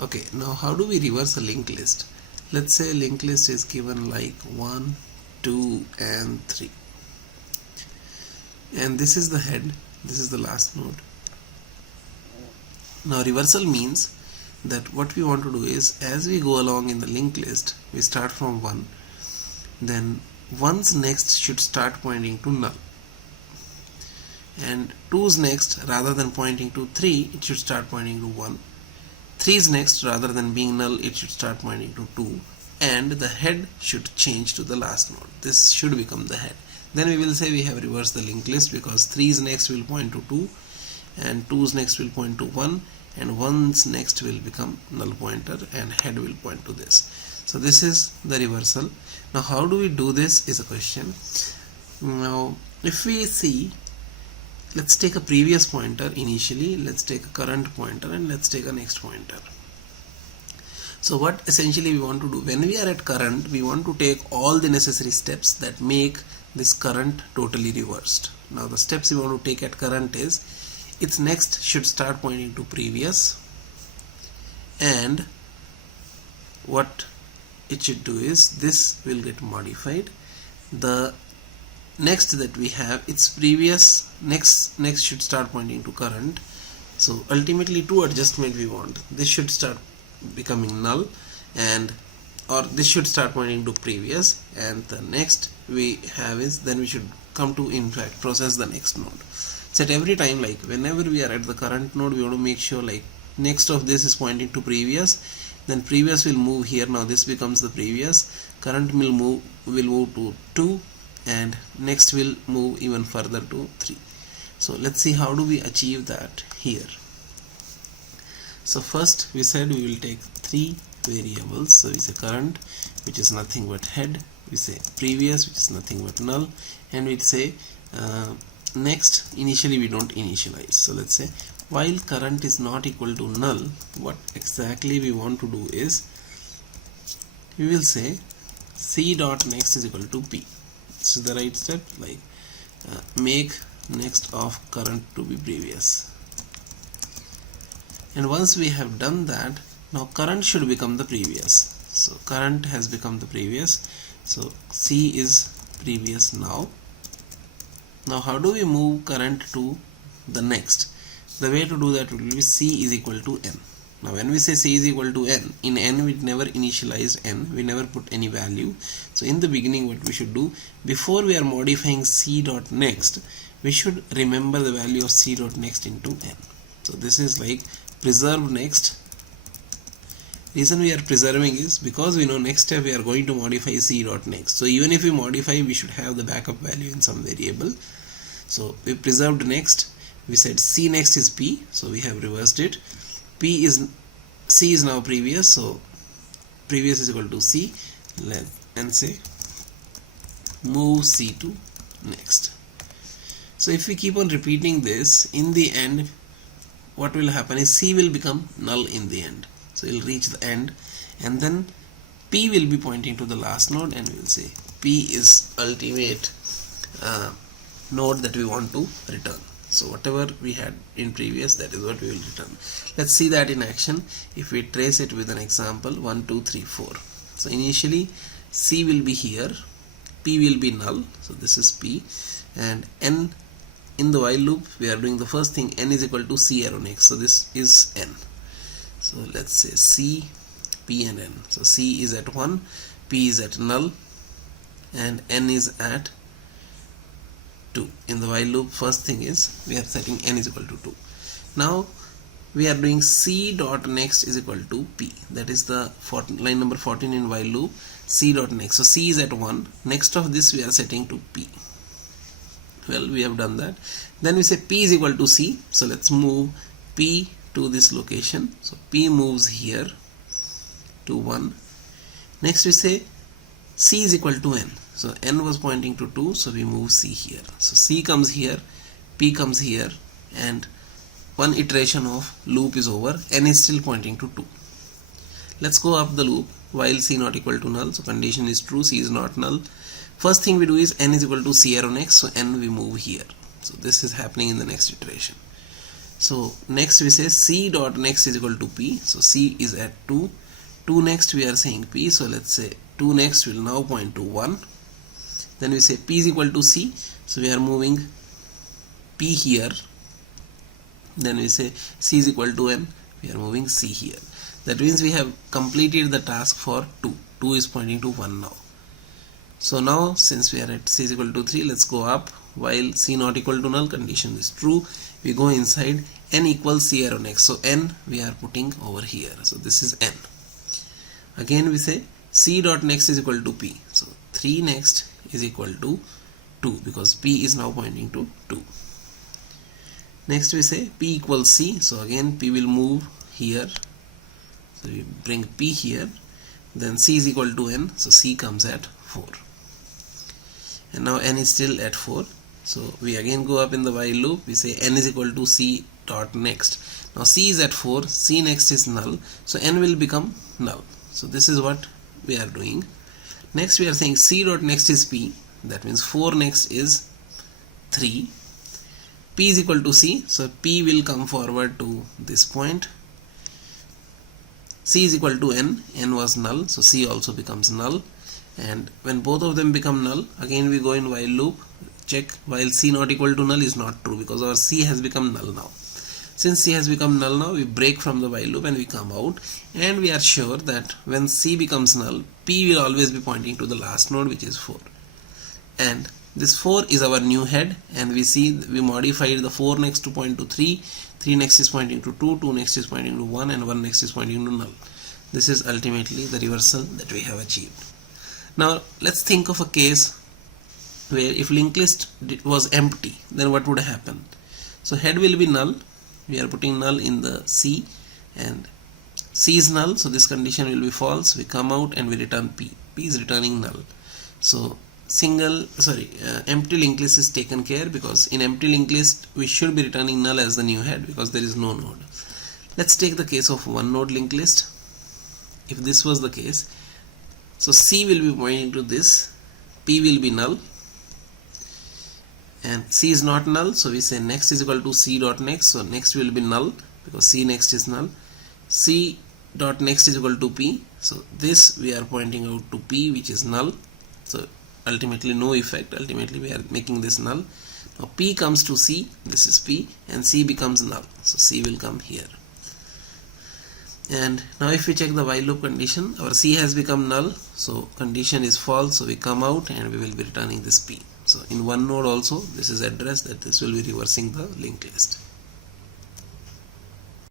Okay, now how do we reverse a linked list? Let's say linked list is given like 1, 2 and 3, and this is the head, this is the last node. Now reversal means that what we want to do is, as we go along in the linked list, we start from 1, then 1's next should start pointing to null, and 2's next, rather than pointing to 3, it should start pointing to 1. 3's next, rather than being null, it should start pointing to 2, and the head should change to the last node. This should become the head. Then we will say we have reversed the linked list, because 3's next will point to 2, and 2's next will point to 1, and 1's next will become null pointer, and head will point to this. So this is the reversal. Now how do we do this is a question. Now if we see, let's take a previous pointer initially, let's take a current pointer, and let's take a next pointer. So what essentially we want to do, when we are at current, we want to take all the necessary steps that make this current totally reversed. Now the steps we want to take at current is, its next should start pointing to previous, and what it should do is, this will get modified. The next that we have, its previous next should start pointing to current. So ultimately two adjustment we want. This should start becoming null, and or this should start pointing to previous, and the next we have is, then we should come to in fact process the next node. So at every time, like whenever we are at the current node, we want to make sure like next of this is pointing to previous, then previous will move here. Now this becomes the previous, current will move to 2, and next will move even further to 3. So let's see how do we achieve that here. So first we said we will take 3 variables. So we say current, which is nothing but head, we say previous, which is nothing but null, and we say next. Initially we don't initialize. So let's say while current is not equal to null, what exactly we want to do is, we will say c dot next is equal to p. This is the right step, like make next of current to be previous. And once we have done that, now current should become the previous. So current has become the previous, so c is previous now. Now how do we move current to the next? The way to do that will be c is equal to n. Now when we say c is equal to n, in n we never initialized n, we never put any value. So in the beginning what we should do, before we are modifying c dot next, we should remember the value of c dot next into n. So this is like preserve next. Reason we are preserving is because we know next step we are going to modify c dot next. So even if we modify, we should have the backup value in some variable. So we preserved next, we said c next is p, so we have reversed it. C is now previous, so previous is equal to c, and say move c to next. So if we keep on repeating this, in the end what will happen is c will become null in the end. So it will reach the end, and then p will be pointing to the last node, and we will say p is ultimate node that we want to return. So whatever we had in previous, that is what we will return. Let's see that in action. If we trace it with an example, 1, 2, 3, 4. So initially c will be here, p will be null, so this is p, and n in the while loop we are doing the first thing, n is equal to c arrow next, so this is n. So let's say c, p and n. So c is at 1, p is at null, and n is at 2. In the while loop, first thing is we are setting n is equal to 2. Now we are doing c dot next is equal to p. That is the line number 14 in while loop, c dot next. So c is at 1. Next of this we are setting to p. Well, we have done that. Then we say p is equal to c. So let's move p to this location. So p moves here to 1. Next we say c is equal to n. So n was pointing to 2, so we move c here. So c comes here, p comes here, and one iteration of loop is over. N is still pointing to 2. Let's go up the loop. While c not equal to null, so condition is true, c is not null. First thing we do is n is equal to c arrow next, so n we move here. So this is happening in the next iteration. So next we say c dot next is equal to p. So c is at 2. 2 next we are saying p. So let's say 2 next will now point to 1. Then we say p is equal to c. So we are moving p here. Then we say c is equal to n. We are moving c here. That means we have completed the task for 2. 2 is pointing to 1 now. So now since we are at c is equal to 3, let's go up. While c not equal to null, condition is true. We go inside, n equals c arrow next. So n we are putting over here. So this is n. Again we say c dot next is equal to p. So 3 next is equal to 2 because p is now pointing to 2. Next we say p equals c. So again p will move here. So we bring p here. Then c is equal to n. So c comes at 4. And now n is still at 4. So we again go up in the while loop. We say n is equal to c dot next. Now c is at 4. C next is null. So n will become null. So this is what we are doing. Next we are saying c dot next is p. That means 4 next is 3. P is equal to c. So p will come forward to this point. C is equal to n. N was null. So c also becomes null. And when both of them become null, again we go in while loop, check while c not equal to null is not true because our c has become null now. Since c has become null now, we break from the while loop and we come out, and we are sure that when c becomes null, p will always be pointing to the last node, which is 4. And this 4 is our new head, and we see we modified the 4 next to point to 3, 3 next is pointing to 2, 2 next is pointing to 1, and 1 next is pointing to null. This is ultimately the reversal that we have achieved. Now let's think of a case where if linked list was empty, then what would happen? So head will be null. We are putting null in the c, and c is null, so this condition will be false. We come out and we return p. P is returning null. So empty linked list is taken care, because in empty linked list we should be returning null as the new head because there is no node. Let's take the case of one node linked list. If this was the case, so c will be pointing to this, p will be null, and c is not null, so we say next is equal to c dot next. So next will be null because c next is null. C dot next is equal to p. So this we are pointing out to p, which is null. So ultimately no effect. Ultimately we are making this null. Now p comes to c. This is p, and c becomes null. So c will come here. And now if we check the while loop condition, our c has become null, so condition is false, so we come out and we will be returning this p. So in one node also, this is addressed that this will be reversing the linked list.